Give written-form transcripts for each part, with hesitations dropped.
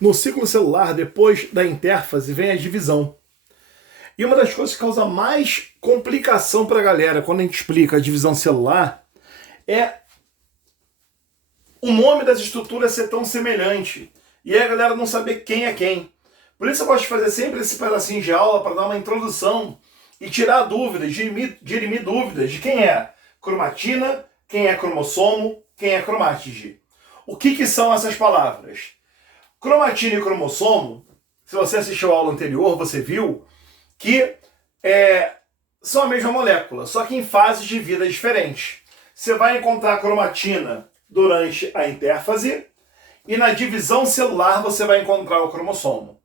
No ciclo celular, depois da intérfase, vem a divisão. E uma das coisas que causa mais complicação para a galera quando a gente explica a divisão celular é o nome das estruturas ser tão semelhante. E aí a galera não saber quem é quem. Por isso eu gosto de fazer sempre esse pedacinho de aula para dar uma introdução e tirar dúvidas, dirimir dúvidas de quem é cromatina, quem é cromossomo, quem é cromátide. O que são essas palavras? Cromatina e cromossomo, se você assistiu a aula anterior, você viu que são a mesma molécula, só que em fases de vida diferentes. Você vai encontrar a cromatina durante a intérfase e na divisão celular você vai encontrar o cromossomo.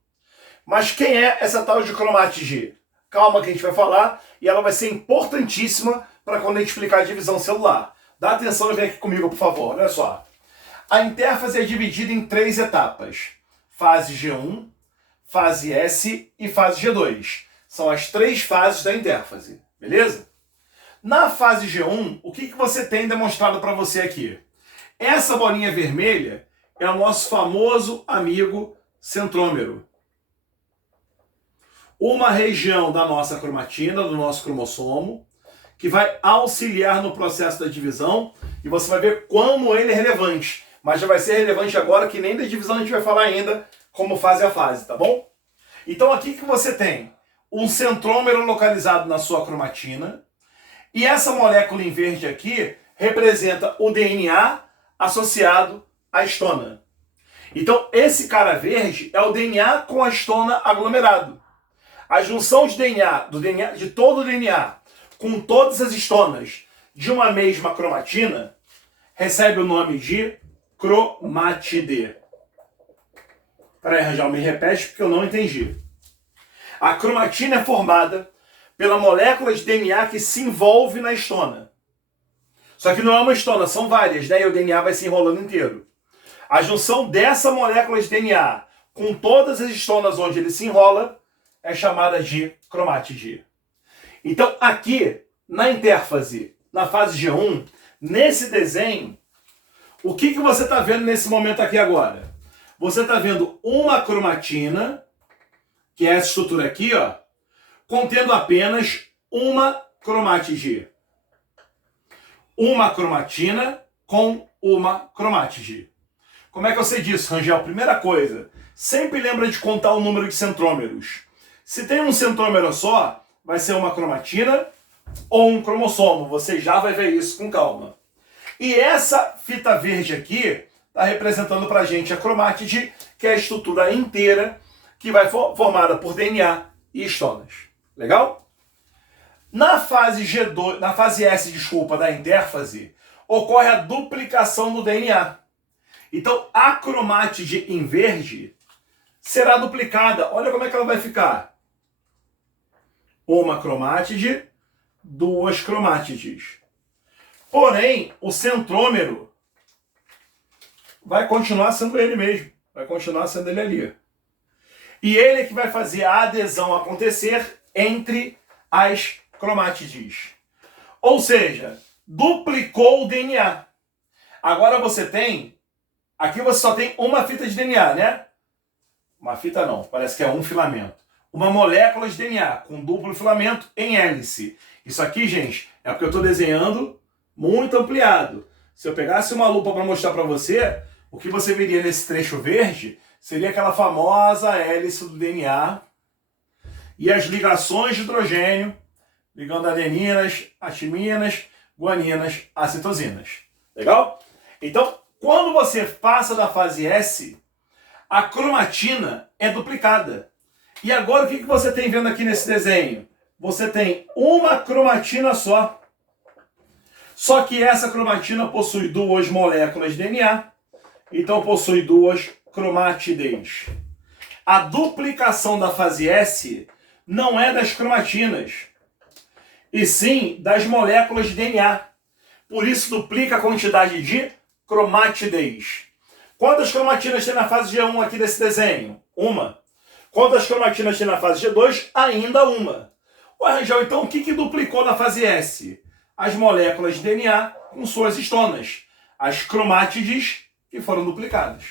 Mas quem é essa tal de cromátide? Calma que a gente vai falar e ela vai ser importantíssima para quando a gente explicar a divisão celular. Dá atenção e vem aqui comigo, por favor. Olha só. A intérfase é dividida em 3 etapas. Fase G1, fase S e fase G2. São as 3 fases da intérfase, beleza? Na fase G1, o que você tem demonstrado para você aqui? Essa bolinha vermelha é o nosso famoso amigo centrômero. Uma região da nossa cromatina, do nosso cromossomo, que vai auxiliar no processo da divisão, e você vai ver como ele é relevante. Mas já vai ser relevante agora, que nem da divisão a gente vai falar ainda, como fase a fase, tá bom? Então aqui que você tem um centrômero localizado na sua cromatina, e essa molécula em verde aqui representa o DNA associado à histona. Então esse cara verde é o DNA com a histona aglomerado. A junção de de todo o DNA com todas as histonas de uma mesma cromatina recebe o nome de cromátide. Peraí, Rangel, me repete porque eu não entendi. A cromatina é formada pela molécula de DNA que se envolve na histona. Só que não é uma histona, são várias, né? E o DNA vai se enrolando inteiro. A junção dessa molécula de DNA com todas as histonas onde ele se enrola é chamada de cromátide. Então, aqui, na intérfase, na fase G1, nesse desenho, o que você está vendo nesse momento aqui agora? Você está vendo uma cromatina, que é essa estrutura aqui, ó, contendo apenas uma cromátide. Uma cromatina com uma cromátide. Como é que eu sei disso, Rangel? Primeira coisa, sempre lembra de contar o número de centrômeros. Se tem um centrômero só, vai ser uma cromatina ou um cromossomo. Você já vai ver isso com calma. E essa fita verde aqui está representando para a gente a cromátide, que é a estrutura inteira que vai formada por DNA e histonas. Legal? Na fase G2, na fase S, desculpa, da intérfase, ocorre a duplicação do DNA. Então, a cromátide em verde será duplicada. Olha como é que ela vai ficar. Uma cromatide, 2 cromátides. Porém, o centrômero vai continuar sendo ele mesmo. Vai continuar sendo ele ali. E ele é que vai fazer a adesão acontecer entre as cromátides. Ou seja, duplicou o DNA. Agora você tem... Aqui você só tem uma fita de DNA, né? Uma fita não, parece que é um filamento. Uma molécula de DNA com duplo filamento em hélice. Isso aqui, gente, é porque eu estou desenhando muito ampliado. Se eu pegasse uma lupa para mostrar para você, o que você veria nesse trecho verde seria aquela famosa hélice do DNA e as ligações de hidrogênio ligando adeninas, atiminas, guaninas, a citosinas. Legal? Então, quando você passa da fase S, a cromatina é duplicada. E agora o que você tem vendo aqui nesse desenho? Você tem uma cromatina só. Só que essa cromatina possui 2 moléculas de DNA, então possui 2 cromátides. A duplicação da fase S não é das cromatinas, e sim das moléculas de DNA. Por isso duplica a quantidade de cromátides. Quantas cromatinas tem na fase G1 aqui desse desenho? Uma. Quantas cromatinas tem na fase G2? Ainda uma. Ué, Rangel, então o que duplicou na fase S? As moléculas de DNA com suas histonas. As cromátides que foram duplicadas.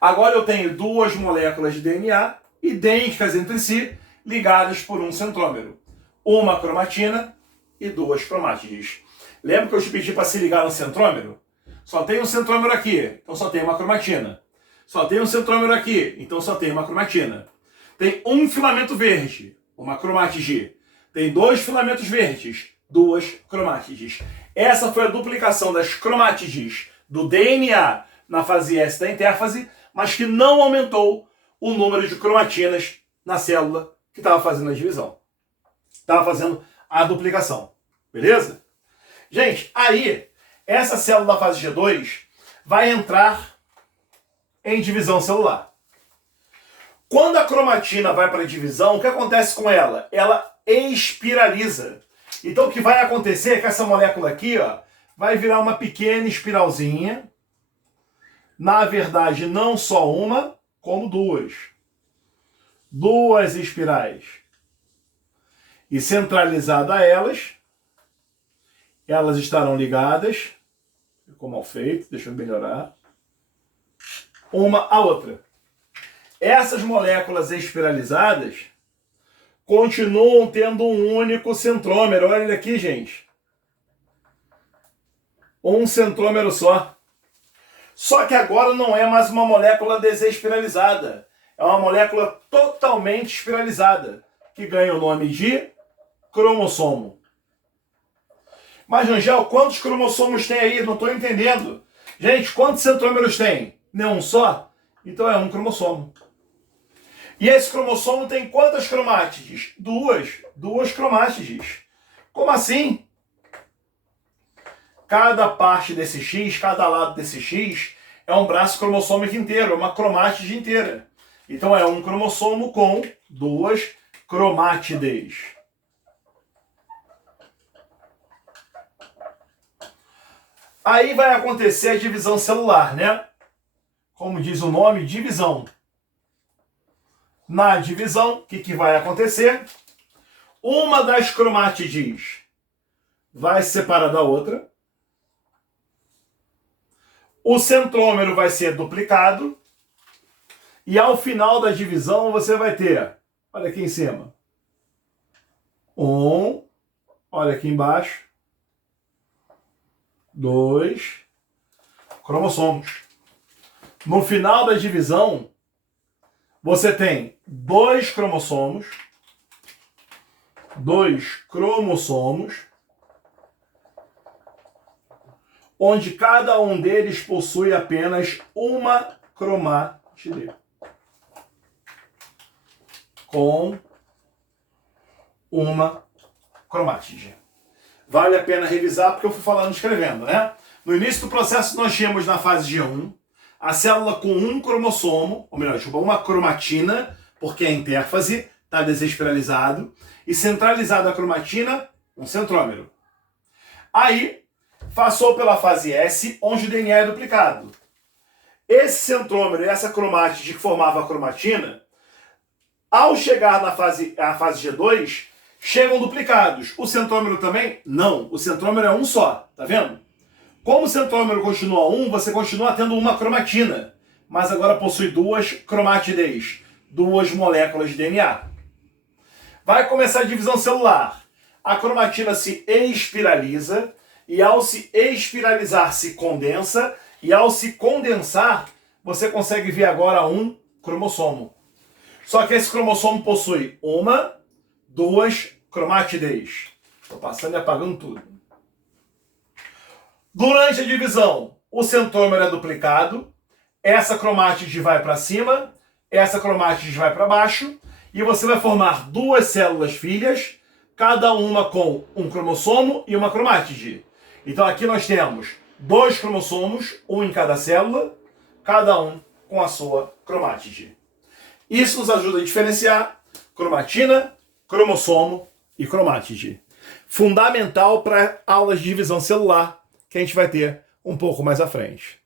Agora eu tenho duas moléculas de DNA idênticas entre si, ligadas por um centrômero. Uma cromatina e duas cromátides. Lembra que eu te pedi para se ligar no centrômero? Só tem um centrômero aqui, então só tem uma cromatina. Só tem um centrômero aqui, então só tem uma cromatina. Tem um filamento verde, uma cromátige. Tem dois filamentos verdes, duas cromátides. Essa foi a duplicação das cromátides do DNA na fase S da intérfase, mas que não aumentou o número de cromatinas na célula que estava fazendo a divisão. Estava fazendo a duplicação. Beleza? Gente, aí, essa célula da fase G2 vai entrar em divisão celular. Quando a cromatina vai para a divisão, o que acontece com ela? Ela espiraliza. Então o que vai acontecer é que essa molécula aqui, ó, vai virar uma pequena espiralzinha. Na verdade, não só uma, como duas. Duas espirais. E centralizada a elas estarão ligadas. Ficou mal feito, deixa eu melhorar. Uma à outra. Essas moléculas espiralizadas continuam tendo um único centrômero. Olha ele aqui, gente. Um centrômero só. Só que agora não é mais uma molécula desespiralizada. É uma molécula totalmente espiralizada, que ganha o nome de cromossomo. Mas, Angel, quantos cromossomos tem aí? Não estou entendendo. Gente, quantos centrômeros tem? Nenhum só? Então é um cromossomo. E esse cromossomo tem quantas cromátides? Duas cromátides. Como assim? Cada parte desse X, cada lado desse X, é um braço cromossômico inteiro, é uma cromátide inteira. Então é um cromossomo com duas cromátides. Aí vai acontecer a divisão celular, né? Como diz o nome, divisão. Na divisão, o que vai acontecer? Uma das cromátides vai se separar da outra. O centrômero vai ser duplicado. E ao final da divisão você vai ter, olha aqui em cima, olha aqui embaixo, 2 cromossomos. No final da divisão, você tem 2 cromossomos, onde cada um deles possui apenas uma cromátide. Com uma cromátide. Vale a pena revisar porque eu fui falando e escrevendo, né? No início do processo nós tínhamos na fase G1 a célula com um cromossomo, ou melhor, uma cromatina, porque a intérfase está desespiralizado, e centralizada a cromatina, um centrômero. Aí, passou pela fase S, onde o DNA é duplicado. Esse centrômero e essa cromátide que formava a cromatina, ao chegar na fase G2, chegam duplicados. O centrômero também? Não. O centrômero é um só. Tá vendo? Como o centrômero continua um, você continua tendo uma cromatina. Mas agora possui duas cromátides. Duas moléculas de DNA. Vai começar a divisão celular. A cromatina se espiraliza. E ao se espiralizar, se condensa. E ao se condensar, você consegue ver agora um cromossomo. Só que esse cromossomo possui duas cromátides. Estou passando e apagando tudo. Durante a divisão, o centrômero é duplicado. Essa cromátide vai para cima, essa cromátide vai para baixo. E você vai formar duas células filhas, cada uma com um cromossomo e uma cromátide. Então aqui nós temos 2 cromossomos, um em cada célula, cada um com a sua cromátide. Isso nos ajuda a diferenciar cromatina, cromossomo e cromátide. Fundamental para aulas de divisão celular que a gente vai ter um pouco mais à frente.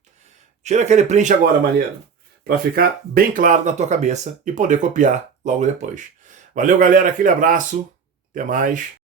Tira aquele print agora, maneiro, para ficar bem claro na tua cabeça e poder copiar logo depois. Valeu, galera, aquele abraço, até mais.